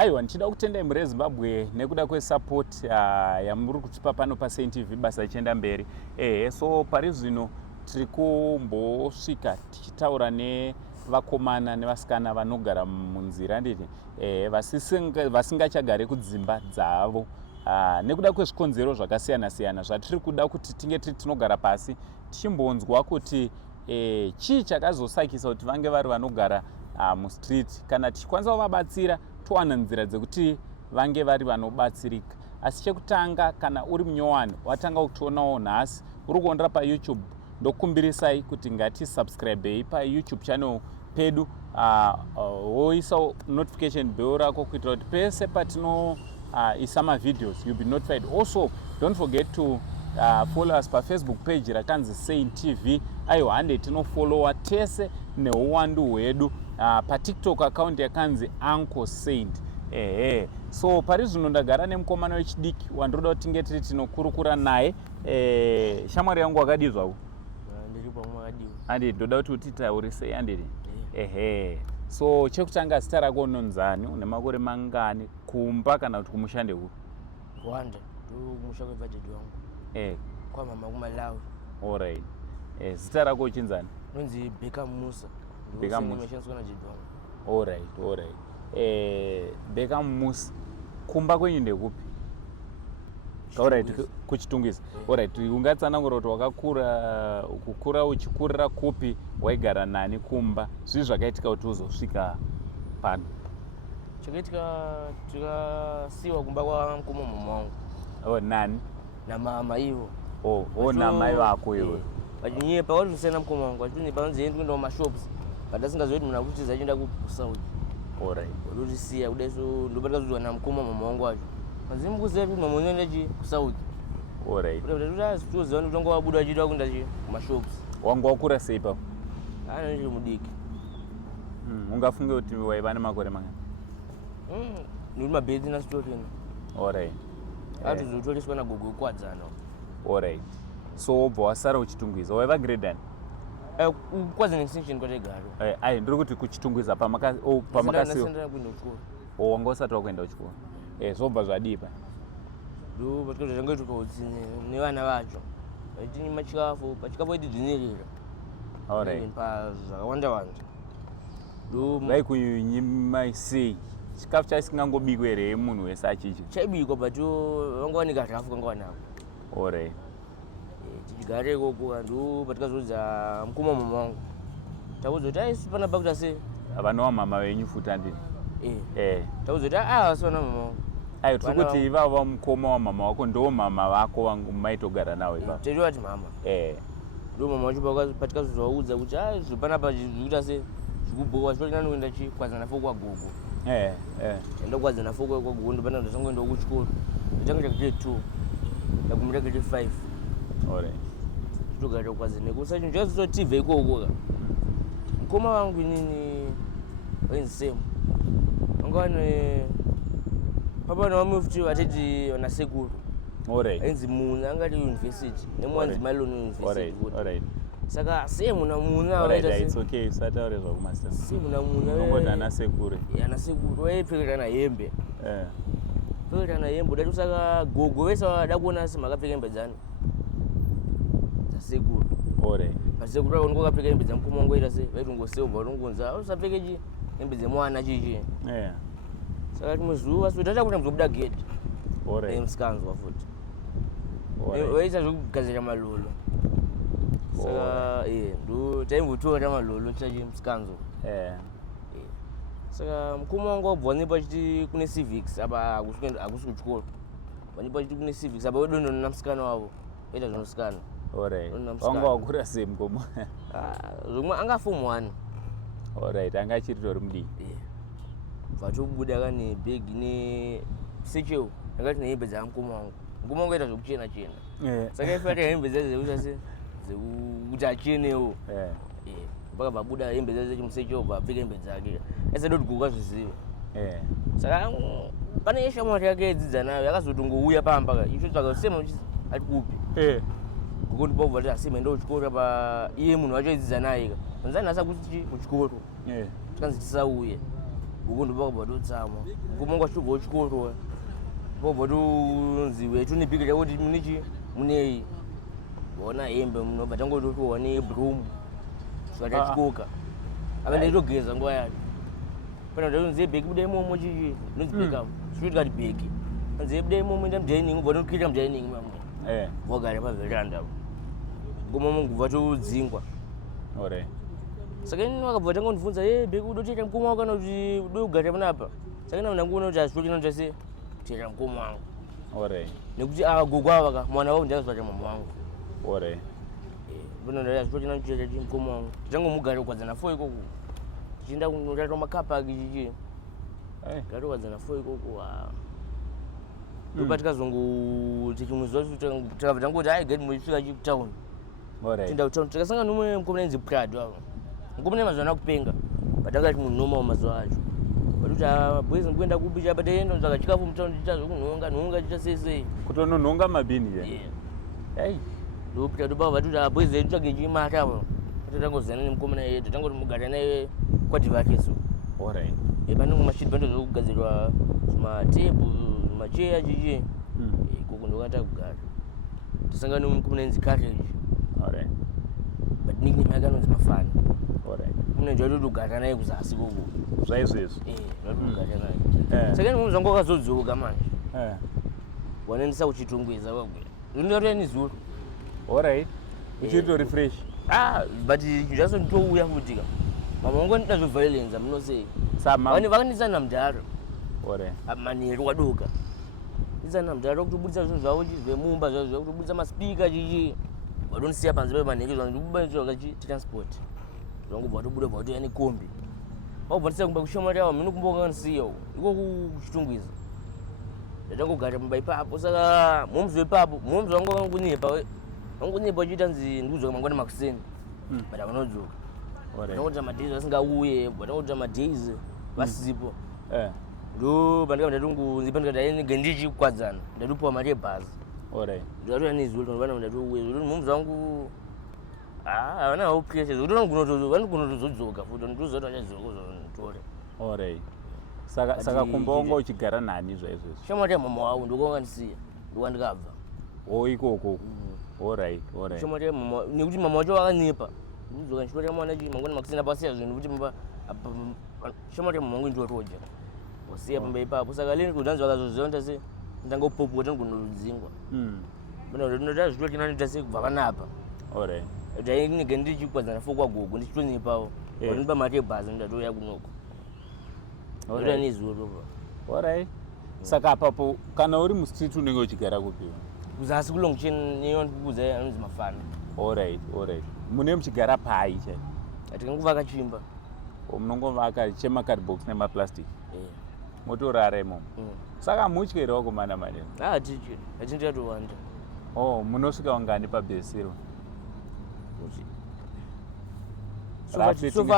aiwa ndichida kutendai muri Zimbabwe nekuda kwesupport yamuri kutipa pano paSaint TV basa ichienda mberi. So pari zvino tiri kumbosvika tichitaura nevakomana nevasikana vanogara munzira nditi vasingachagare kudzimba dzavo nekuda kwezvikonzero zvakasiyana siyana zvatiri kuda kuti tinge tinogara pasi tichimbonzwa kuti chii chakazosakisa kuti vange vari vanogara mustreet kana tichikwanisa kuvabatsira towana nzira dzekuti vange vari vanobatsirika. Asi chekutanga kana uri munyowani watanga kutionawo nhasi uri kuonera paYouTube ndokumbirisai kuti ngatisubscribei paYouTube channel pedu woisa notification bell rako kuitira kuti pese patinoisa mavideos you'll be notified. Also don't forget to follow us paFacebook page rakanzi Saint TV. Aiwa hande tinofollowa tese neuwandu hwedu paTikTok account yakanzi Uncle Saint. So pari zvino ndagara nemukomana wechidiki wandoda kuti tinge tiri tinokurukura naye. Shamwari yangu wakadi zvawo? Ndiripo mwakadiwa. Andi ndoda kuti utitaurise andiri. So chekutanga zita rako unonzani, une makore mangani, kumba kana kuti kumushande ku? Rwanda. Kumusha kwebhadhedhi wangu. Kwa mama kuMalawi. Alright. Zita rako uchinzani? Nonzi Beckham Musa. Beckham Musa. Alright. Beckham Musa. Kumba kwenyu ndekupi? Alright, kuchitungisa. Alright, ungatsanangura kuti wakakura uchikurira kupi, waigara nani kumba, zvii zvakaitika kuti uzosvika pano? Chakaitika tikasiwa kumba kwa mkoma mama wangu. Nani? Na mama ivo. Na mai vako ivo. Pachinyepa pakati kusiyana mkoma wangu achini panonzi kuenda kumashops but asingazoiti munhu akuti zachienda kuSaudi. Alright. Ndotisiya kudeso ndobatika kuzwa na mkoma mama wangu wacho mazimu kuziya kuti mama unoenda kuSaudi. Alright. Kuti azitoziva kuti wanga wabuda achiita kuenda kumashops. Wanga wakura sei papo? Ndiri mudiki. Ungafunge kuti waiva nemakore mangani? Ndiri mabhedzi nasitorini. Alright. Atizotoreswa nagogo kwadzana. Alright. So wobva wasara uchitungwiza, waiva grade ani? Kwazi extension kwategaro. Ndiri kuti kuchitungwiza pamakasiwa. Ndasenda kuenda kuchikoro. Wanga usati wakuenda kuchikoro. Zvobva zvadipa. Ndo patikati zvangoita kautsi nevana vacho. Tini machikafu, pachikafu idzinirira. Alright. Zvakawanda wanda. Ndo vaikunyima sei? Chikafu chaisingangobikwa here munhu wese achichi? Chaibikwa but vanga wanika zvafu kanga wanako. Alright. Tichigare ikoko ndo patikazodza mukoma mama wangu. Takudzwa kuti aisu panapa kuti ase vanowa mama venyu futi andini? Takudzwa kuti asivana mama wangu. Tiri kuti ivava mukoma wamama wako ndo mama vako maitogara nawo ivavo? Tiri vati mama. Ndo mama wacho patikazodzaudza kuti zviri panapa zvikuita ase zvikuboka zvitori nani kuenda kwadzana foko kwagogo. Enda kwadzana foko kwagogo ndo panapa zvangoenda kuchikoro. Ndanga grade 2. Ndakumira grade 5. Alright. Togara kwadzana kusacho njazo TV ikoko. Mukoma wangu nini wenzi same. Angane papa na mufti wateti wana sekuru. Alright. Enzi muna angati university. Nemwanzi Malone University. Alright. Saka same na muna waita it's okay usataure zvakumaster. Same na muna ngoti ana sekuru. Ana sekuru waipfeka na hembe. Pfeka na hembe dati saka gogo wese wadakuona sima akapfeka hembe dzani. Sekuru. Alright. Pasekuru wako akapfeka hembe dza mukoma wangu ita se vaitu ngoseuva unongonza usapfeke hembe dzemwana chichi. Saka muzuva so tata kuti mzobuda gate. Alright. Msikanzwa futi. Waisa zvokugadzira malolo. Saka ndo taimbotora malolo chachi msikanzwa. Saka mukoma wangu wabva nepa chiti kune civics apa akusi kuchikoro. Vanipa chiti kune civics apa wedondo na msikana wavo. Ita zvinosikana. Alright. Wanga wakura sei mukoma? Zvomwe anga form 1. Alright, anga achiri tori mudiki. Vatobuda kane bag ne secheo ngati nehembe dza mukoma wangu. Mukoma wangu ita zvokuchena chena. Saka ifata hembe dzezvekuita se dzekuti achenewo. Mpaka vabuda hembe dzese chimusecheo vapfeka hembe dzake. Ese doti gogo azviziva. Saka pane yeshamwari yake yedzidza nayo yakazotongouya pamba icho tsvaka sema ati kupi. Gogo ndipo bva kuti asema ndo kuchikoro pa iye munhu wacho yedzidza naye. Nzani asa kuti kuchikoro. Tikanzi tisauye. uko ndobva kutsama ngumongo asvika chikoro bobva tonziwe tonipikira kuti munichi munei bona hembe munobva tangototowa nebroom svatachikoka apa ndaitogeza nguva yacho pana ndatonziye bheki buda imomo chichi nonzibeka svikati bheki anziye buda imomo enda mudaining ubva tokwirira mudaining mamwe vagara paveranda ngumomo ngubva todzingwa saka ini vakabva tangondibvunza bheki uda kutoita mukoma wako kana kuti uda kugara panapa saka ina ndanguona kuti hazvitochina se kutoita mukoma wangu nekuti gogo ava ka mwana wavo ndakazvata mama wangu ndonda hazvitochina kutoita mukoma wangu tichangomugara kukwadzana 4 ikoko tichienda kunotaita makapaki chichi tatokwadzana 4 ikoko ndopa tikazongoti chimwe zuva tikabva tangoti hai gati mwisvika kutauni tienda kutauni tikasangana nomwe mukomana inzi prado avo mukomana mazuva akupenga patangati munhu nomawo mazuva acho vatuti bwezi ndikuenda kupi chapa taenda nzvaka chikafu mutauni tichazokunhonga chiita seisei kutononhonga mabhini ndoprado pavo vatuti bwezi edu tsvage chimata avo tatangozana nemukomana yedu tangoti mugara naye kwati vake so panenge mashiti pandozokugadzirwa matebhu macheya chichi ikoko ndokata kugara tasangana nomukomana inzi carriage but nickname yake anonzi Mafana mune ndotogara naye kuzasi koko zvaizvezvo ndotogara naye saka nimwe zvangu wakazodzoka manje wanendisa kuchitongweza kwakwe ndinotoya nizuro uchitori fresh but zvaso nditouya futika mama wangu ndida zveviolence amunosei vakandisana mudharo manheru wadoka ndisana mudharo kutobudisa zvinhu zvavo chizvemumba zvavo kutobudisa maspika chichi vadonisiya panze pemanheru zvandibubaitsvaka chitransport zvangobva vatobuda bva vatoya nekombi vakubva kumba kushoma tavo mino kumba wakanisiya iko kuchitungwiza ndatangogara mumba ipapo saka momzi wepapo momzi wangu wangunyepa uchiita nzi ndikudzoka mangwana makuseni but avanodzoka vanongoita madays vasingauye vanongoita madays vasipo ndo pandikabva ndatongonzipa ndikati ndinge ndichikwadzana ndatopiwa mari yebhazi ndatoya nezuro vana ndatouye zuro momzi wangu havanawo pressure zvokuti vanogona futi ndozoti vachadzoka kuzonditora saka kumba wanga uchigara nani zvaizvozvo shamwati yamama wavo ndokwavangandisiya ndokwandikabva ikoko shamwati yamama nekuti mama wacho vakanyepa ndidzoka ndichitota mwana chi mangwana makusina pasiya zvinhu nekuti shamwati yamama wangu indoroja wasiya pamba ipapo saka lini kuti anzi vakazoziva ndase ndangopopota ndigonorudzingwa ndinota zvitochina ndita se kubva panapa kuti ainege ndichikwadzana 4 kwagogo ndichitonyepawo vandipa mari yebhazi ndatoya kunoko ndotoya nezuro saka apapo kana uri mustreet unenge uchigara kupiwa kuzasi kulongchen neyondikuudza anonzi Mafana mune muchigara pai chai tikanguvaka chimba munongovaka chemakadbox nemaplastic motorara imomo saka mutyere wakomana maneno hatindi yatowanda munosvika wangani pabhesiro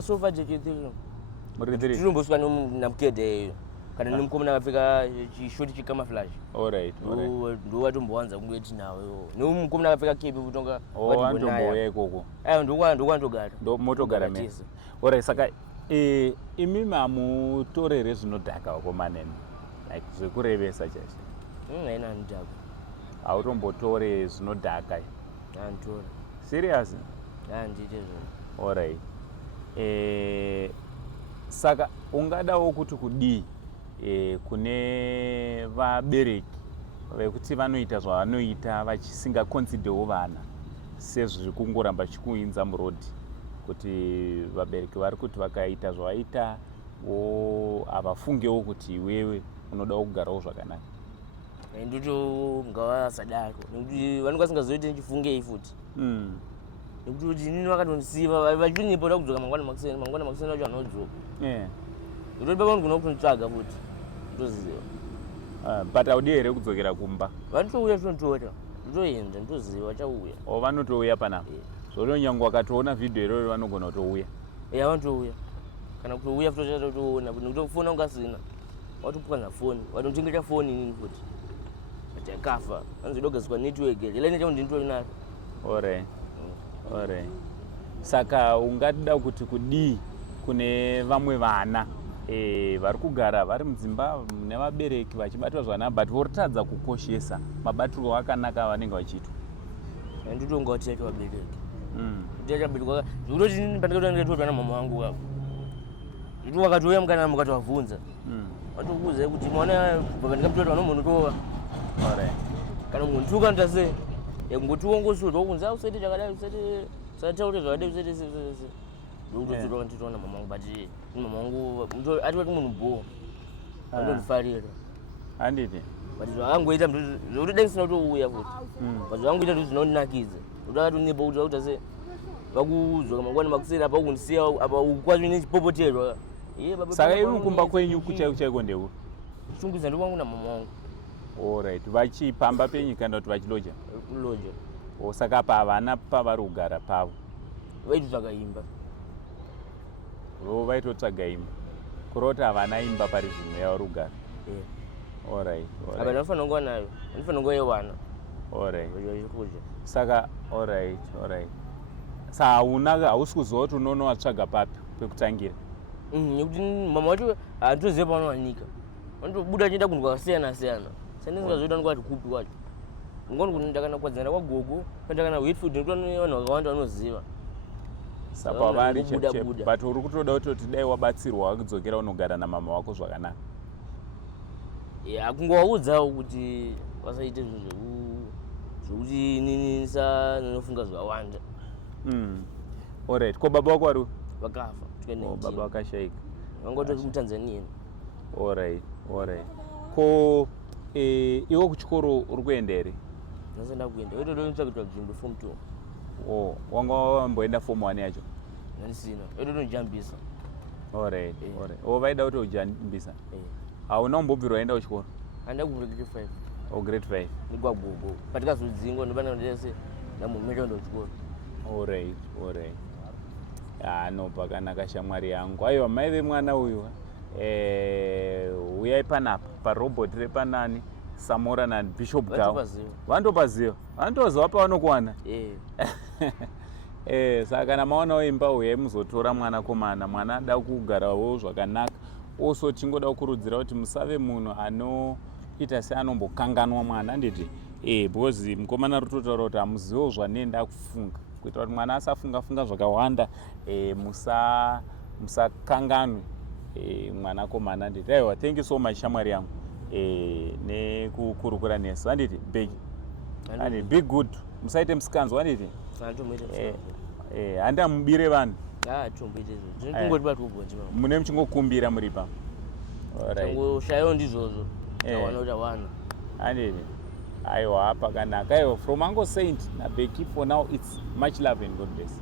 sofa tirimbosvika namukedha iyoyo kana nemukomana akapfeka chishoti chikamaflash ndowatombovanza kunge tinawo nemukomana akapfeka kepi kutonga andomboya ikoko ndokwandogara motogara mese saka imi mamutorere zvinodhaka wakomaneni like zvekurevesa chaizvo haina nidhaka hautombotore zvinodhaka anditora serious handiite zvinhu saka ungadawo kuti kudii kune vabereki vekuti vanoita zvavanoita vachisingakonsidewo vana sezviri kungoramba chikuinza murodhi kuti vabereki vari kuti vakaita zvavaita havafungewo kuti iwewe unodawo kugarawo zvakanaka ndotonga sadaro nekuti vanenge vasingazoiti ndichifungei futi nekuti inini vakatondisiva vachinipa da kudzoka mangwana makuseni vacho vanodzoka ndoti papa ndigona kutonitsvaga futi ndoziva but haudi here kudzokera kumba vanotouya tonotora ndotoenda ndoziva vachauya vanotouya panapa zvoto nyange wakatoona vhidhiyo iroro vanogona kutouya vanotouya kana kutouya futi vachatotoona nekuti foni ungasina watopwanza foni watondingeta foni inini futi ati akafa anzodogadzikwa network ilaine changu ndinitori saka ungada kuti kudii kune vamwe vana vari kugara vari mudzimba nevabereki vachibatwa zvakanaka but vorotadza kukoshesa mabatirwo akanaka avanenge vachiitwa. Nditonga kuti vabereki ndichabereki zvikutoti pandikatotoitwa namama wangu apo itu wakatouya mukana mukatovabvunza vatokuudzai kuti mwana pandikamutoita vanomunotova kana munhu tukanota sei kungotiwa ngosudwa kunza usati chakadai usataure zvakadai usati ndokutodzorwa kanditoona mama wangu but mama wangu ati kuti munhu bho andonifarira handiti but zvakangoita zvokuti dai sina kutouya futi but zvakangoita kuti zvinondinakidza udaatonipa kuti vakuta sei vakuudzwa kamangwani makusera apa kundisiya apa ukwazvi nechipopoterwa saka ivi kumba kwenyu kuchaiko ndeuri chunguza ndokwangu namama wangu. Alright, vachipamba penyu kana kuti vachiloja kuloja saka pavana pavari kugara pavo vaitotsvaga imba vaitotsvaga imba kuroti havana imba pari zvimwe yavari kugara. Alright, apa ndinofanira kunga nayo ndinofanira kunga yewana. Alright, kuja saka alright sa hausi kuziva kuti unonovatsvaga papi pekutangira nekuti mama wacho handitoziva pavanowanika vanotobuda chienda kunhu kwakasiyana siyana sandisingazoita ndikati kupi kwacho ngoni kuti ndakana kwadzana kwagogo pandakana Whitfield ndikuti vanhu vakawanda vanoziva saka vari chepe but uri kutoda kutoti dai wabatsirwa wakudzokera unogara namama wako zvakanaka. kungovaudzawo kuti vasaite zvinhu zvokuti inini ndinofunga zvakawanda. Alright, ko baba wako vari vakafa baba vakashayika vangotori kutanzania. Alright, ko iwo kuchikoro uri kuenda here? Ndasenda kuenda itotonitsvakirwa nzvimbo form 2. wanga wamboenda form 1 yacho? Ndisina itotonijambisa. Alright. Vaida kuti ujambisa hauna kumbobvirwa waenda kuchikoro? Handida kubvira grade 5. Grade 5 nigwagogo patikazodzingwa ndopana ndese ndamumeka ndo kuchikoro. Alright. No pakanaka shamwari yangu. Aiwa mai vemwana uyu uyai panapa parobot repanani Samora naBishop Gao vandopaziva vandoziva pavanokuwana. Saka kana maonawo imba uyai muzotora mwana ada kugarawo zvakanaka. Also tingoda kukurudzira kuti musave munhu anoita seanombokanganwa mwana handiti because mukomana rutotaura kuti hamuziviwo zvanenda kufunga kuitira kuti mwana asafunga zvakawanda musakanganwe mwanakomana handiti. Aiwa, thank you so much shamwari yangu nekukurukura nesu handiti be good musaite musikanzwa handiti handamubire vanhu mune muchingokumbira muri pa shayo ndizvozvo tawana kuti hawana handiti. Aiwa, pakanaka. Aiwa, from Uncle Saint naBeki, for now it's much love and God bless.